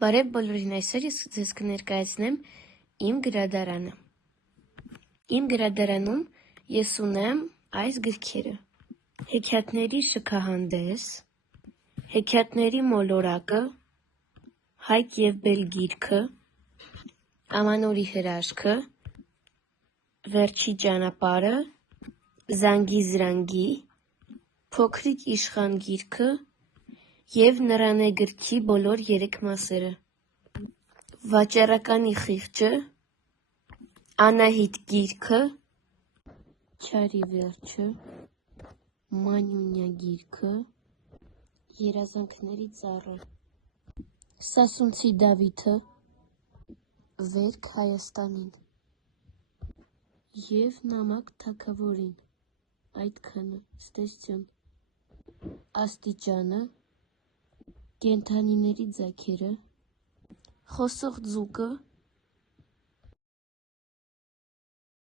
Բարև բոլորին, այսօր ես ձեզ կներկայացնեմ իմ գրադարանը։ Իմ գրադարանում ես ունեմ այս գրքերը. Հեքիաթների շքահանդես, հեքիաթների մոլորակը, Հայկ և Բել գիրքը, Ամանորի հրաշքը, Վերջի ճանապարհը, Զանգի-զրանգի, Փոքրիկ իշխան գիրքը և Նռանե գրքի բոլոր 3 մասերը, Վաճառականի խիղճը, Անահիտ գիրքը, Չարի վերջը, Մանյունյա գիրքը, Երազանքների ծառը, Սասունցի Դավիթը, Վերք Հայաստանին և Նամակ թագավորին, այդքանը, ստեսություն, Աստիճանը, Կենդանիների ձագերը, Խոսող ձուկը,